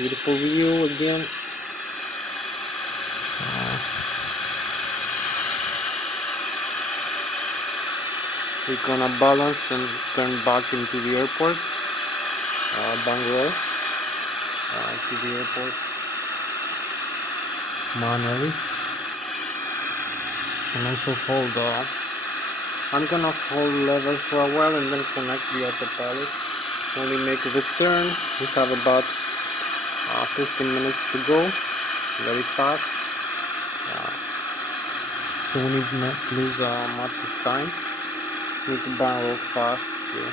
Beautiful view again. We're gonna balance and turn back into the airport, Bangalore, to the airport manually, and also hold I'm gonna hold level for a while and then connect the autopilot. When we make the turn, we have about 15 minutes to go, very fast, so we need not to lose much of time. Need to barrel fast here.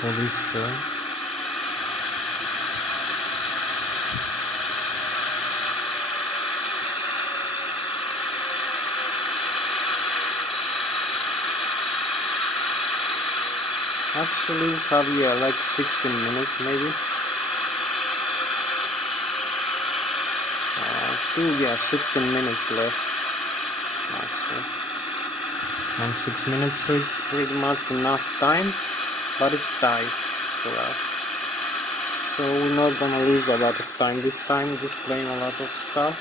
For this actually we have like 16 minutes maybe. 16 minutes left. And 6 minutes, so it's pretty much enough time, but it's tight for us. So we're not gonna lose a lot of time this time, just playing a lot of stuff.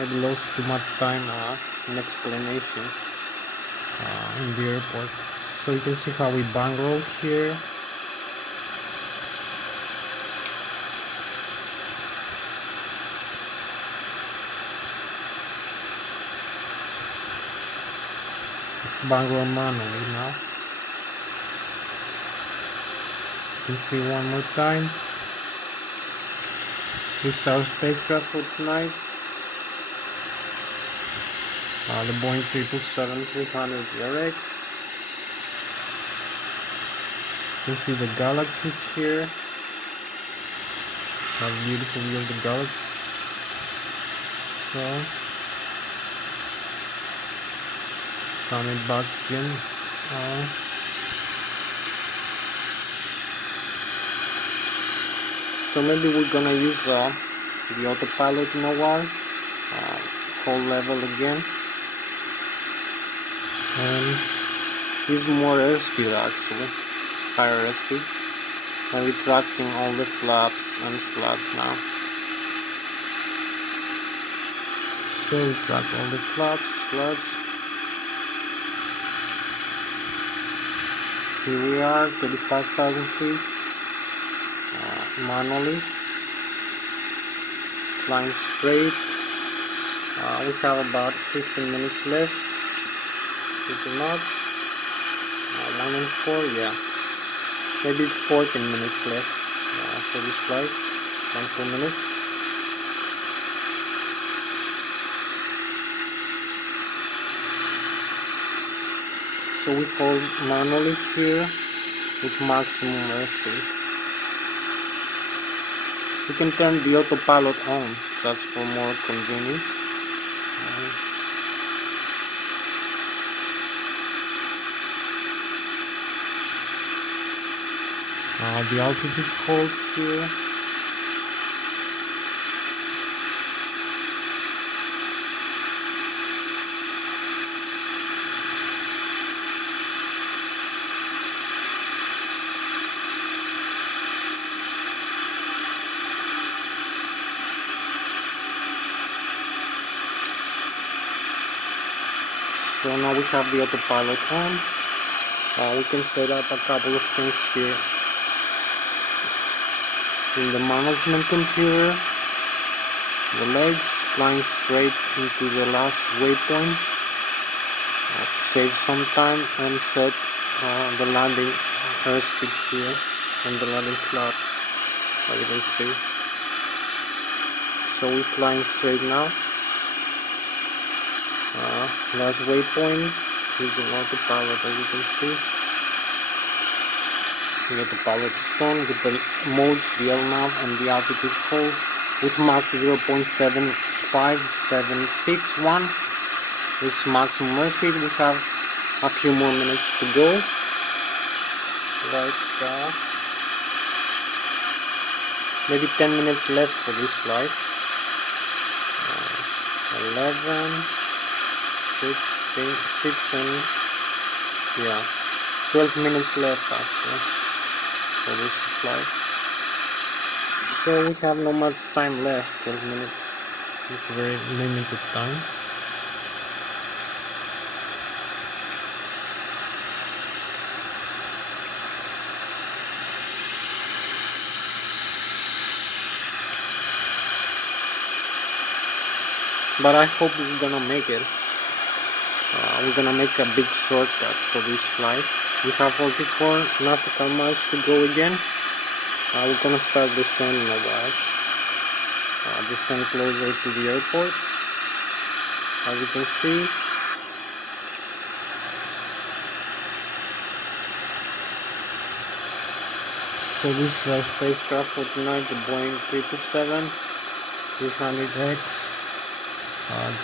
Maybe lost too much time in explanation in the airport. So you can see how we bang roll here. Bangalore manually now. You see one more time. This is our spacecraft for tonight. The Boeing 777-300 Lszh. You see the galaxies here. How beautiful view of the galaxy. So, coming back again. So maybe we're gonna use the autopilot in a while. Whole level again. And use more airspeed actually. Higher airspeed. And retracting all the flaps and flaps now. So retract all the flaps. Here we are, 35,000 feet. Manually. Flying straight. We have about 15 minutes left. Pretty much. 1 and 4, yeah. Maybe 14 minutes left for this flight. 1 4 minutes. So we hold manually here with maximum airspeed. You can turn the autopilot on, that's for more convenience. The altitude hold here. So now we have the autopilot on. We can set up a couple of things here. In the management computer, the legs flying straight into the last waypoint. Save some time and set the landing airspeed here and the landing slot, as you can see. So we're flying straight now. Last waypoint, using autopilot, as you can see. The autopilot is on with the modes, the LNAV and the altitude hold with Mach 0.75761. This maximum airspeed. We have a few more minutes to go. Like maybe 10 minutes left for this flight. 11, 6 and yeah, 12 minutes left actually for this flight. So we have not much time left, 12 minutes. It's very limited time. But I hope we're gonna make it. We're gonna make a big shortcut for this flight. We have 44 nautical miles to go again. We're gonna start descending a while. Descend closer to the airport. As you can see. So this is our spacecraft for tonight, the Boeing 777 300X.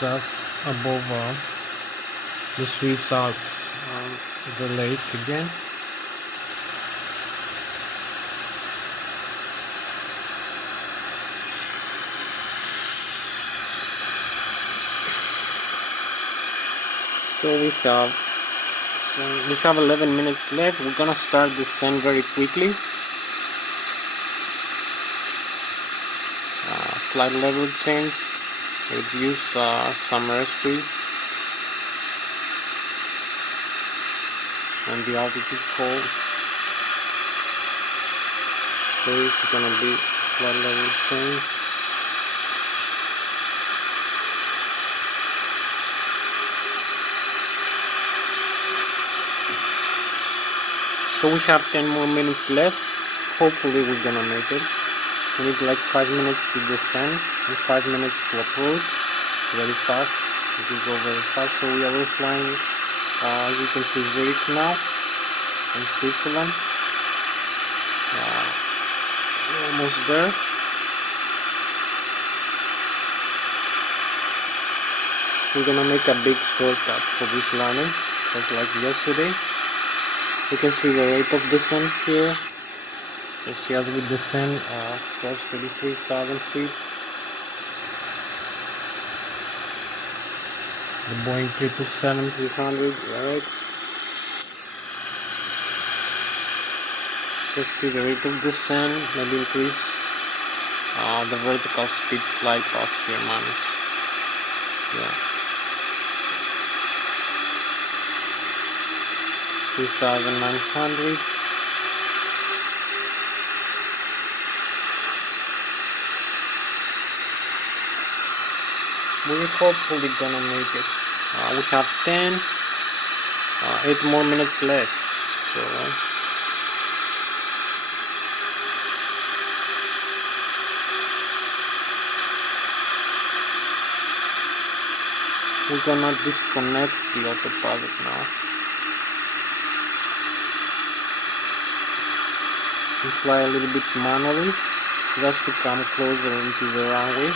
Just above the Swiss Alps, the lake again. So we have 11 minutes left. We're gonna start descent very quickly. Flight level change. Reduce some airspeed. And the altitude hold. So it's gonna be flight level change. So we have 10 more minutes left. Hopefully we're gonna make it. We need like 5 minutes to descend and 5 minutes to approach. Very fast. It will go very fast. So we are flying, as you can see, Zurich now in Switzerland. We're almost there. we're gonna make a big shortcut for this landing, just like yesterday. You can see the rate of descent here. So see as we descend across 33,000 feet. The Boeing 777-300, right? Let's see the rate of descent, maybe increase the vertical speed flight path here minus. Yeah. 2,900. We're hopefully gonna make it. We have 8 more minutes left. So we're gonna disconnect the autopilot now. We fly a little bit manually just to come closer into the runway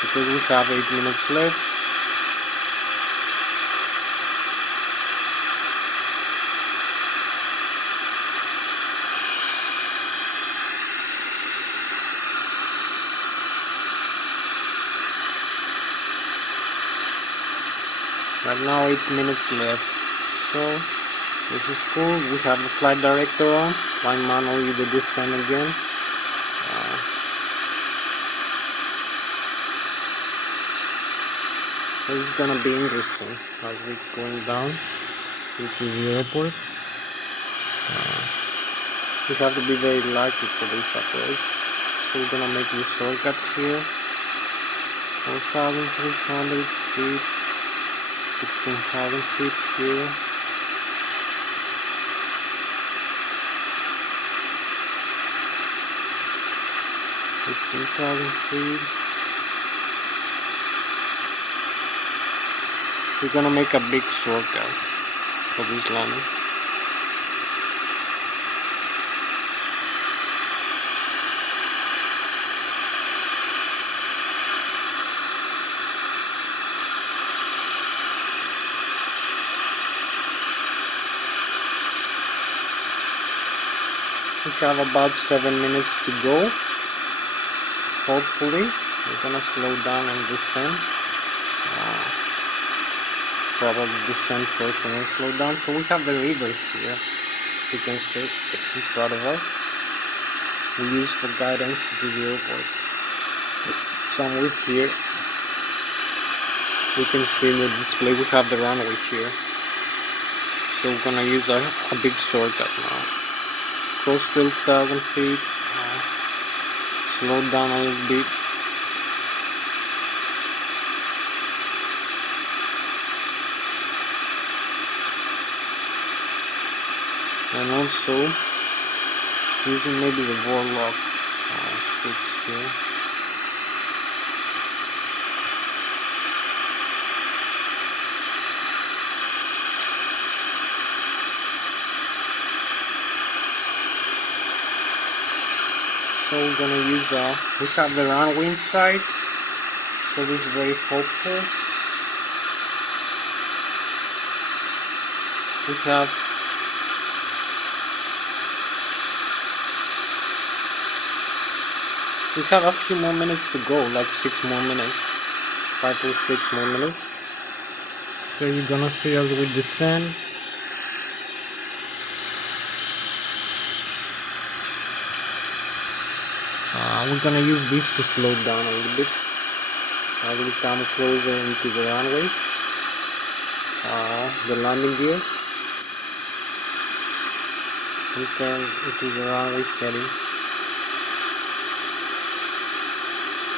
because we have 8 minutes left. Right now 8 minutes left, so this is cool. We have the flight director on, flying manually the descent again. This is gonna be interesting as we're going down into the airport. We have to be very lucky for this approach. So we're gonna make this shortcut here. 4,300 feet. 16,000 feet here. $15,000 feet. We're gonna make a big shortcut for this landing. We have about 7 minutes to go. Hopefully, we're gonna slow down and descend. Probably descend first and then slow down. So we have the river here. You can see in front of us. We use for guidance to the airport. Somewhere here, we can see in the display we have the runway here. So we're gonna use a big shortcut now. Cross 12,000 feet. Slow down a little bit. And also using maybe the warlock switch here. So we're gonna use we have the runway inside, so this is very hopeful. We have a few more minutes to go, like 6 more minutes, 5 or 6 more minutes. So you're gonna see as we descend. We're gonna use this to slow down a little bit as we come closer into the runway, the landing gear. We turn into the runway heading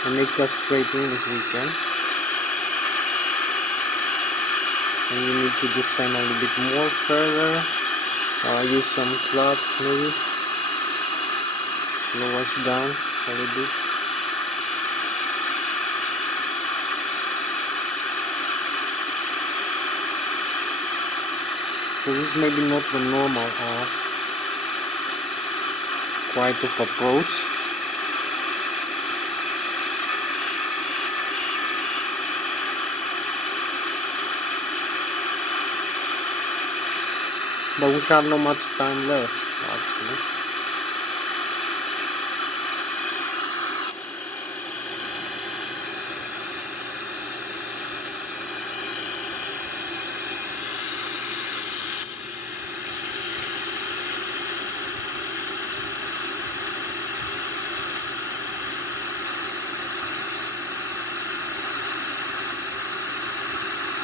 and make us straight in if we can. And we need to descend a little bit more further. Use some fluts maybe. Slow us down a little bit. So this is maybe not the normal quite of approach. but we have not much time left actually.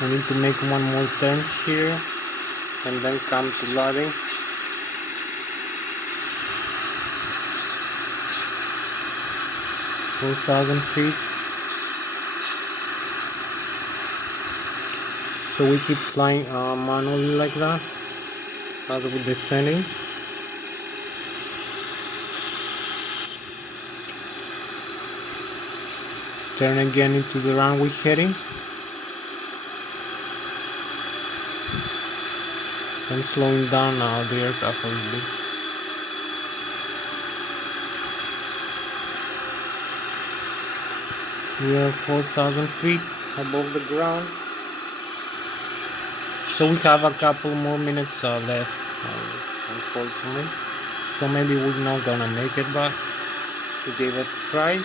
I need to make one more turn here and then come to landing. $4,000 feet. So we keep flying manually like that as we're descending. Turn again into the runway heading. And slowing down now the aircraft a little bit. We are 4,000 feet above the ground. So we have a couple more minutes left, unfortunately. So maybe we're not gonna make it, but we gave it a try.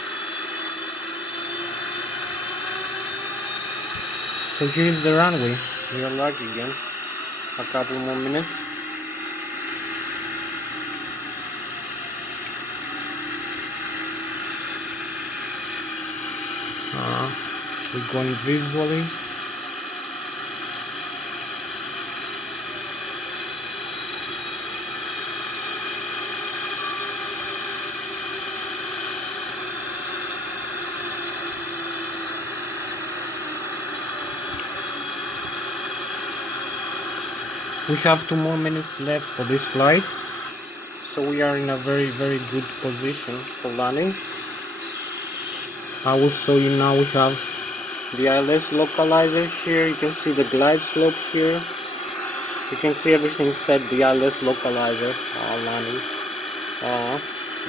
So here's the runway. We are lucky again. A couple more minutes. We're going visually. We have 2 more minutes left for this flight, so we are in a very good position for landing. I will show you now. We have the Lszh localizer here. You can see the glide slope here. You can see everything set the Lszh localizer landing,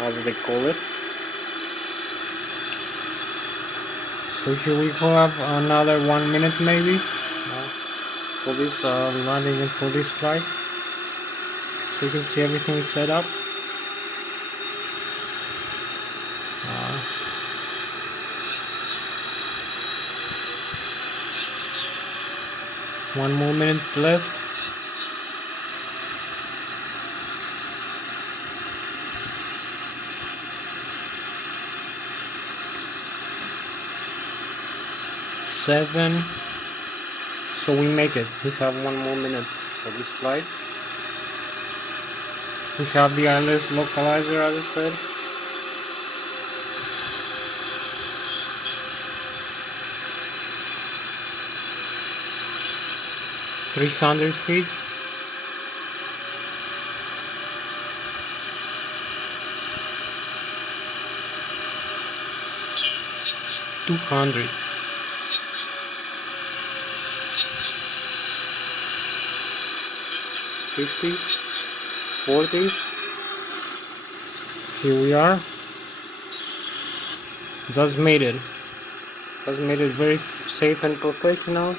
as they call it. So here we have another 1 minute maybe for this landing and for this flight. So you can see everything is set up. One more minute left. Seven. So we make it. We have 1 more minute for this flight. We have the Lszh localizer, as I said. $300 feet. 200. 50. 40. Here we are. Just made it. Just made it very safe and professional.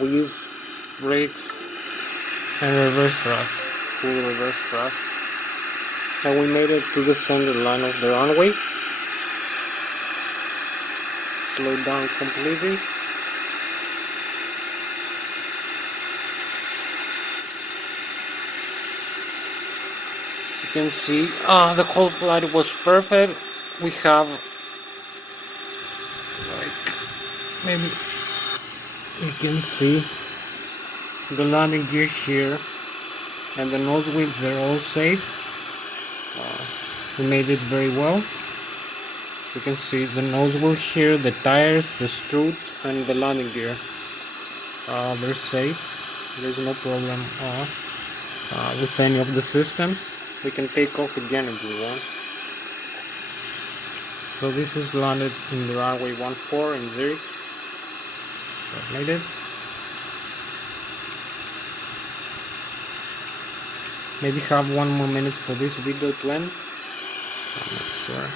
We use brakes and reverse thrust, full reverse thrust, and we made it to the center line of the runway. Slow down completely. You can see the whole flight was perfect. We have maybe you can see the landing gear here and the nose wheels, they're all safe. We made it very well. You can see the nose wheel here, the tires, the strut, and the landing gear. They're safe. There's no problem with any of the systems. We can take off again if we want. So this is landed in the runway 14 in Zurich. So made it. Maybe have 1 more minute for this video to end. I'm not sure.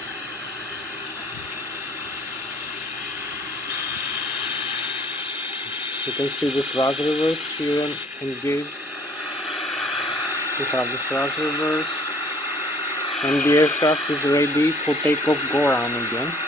You can see the thrust reverse here engaged. We have the thrust reverse, and the aircraft is ready for takeoff, go around again.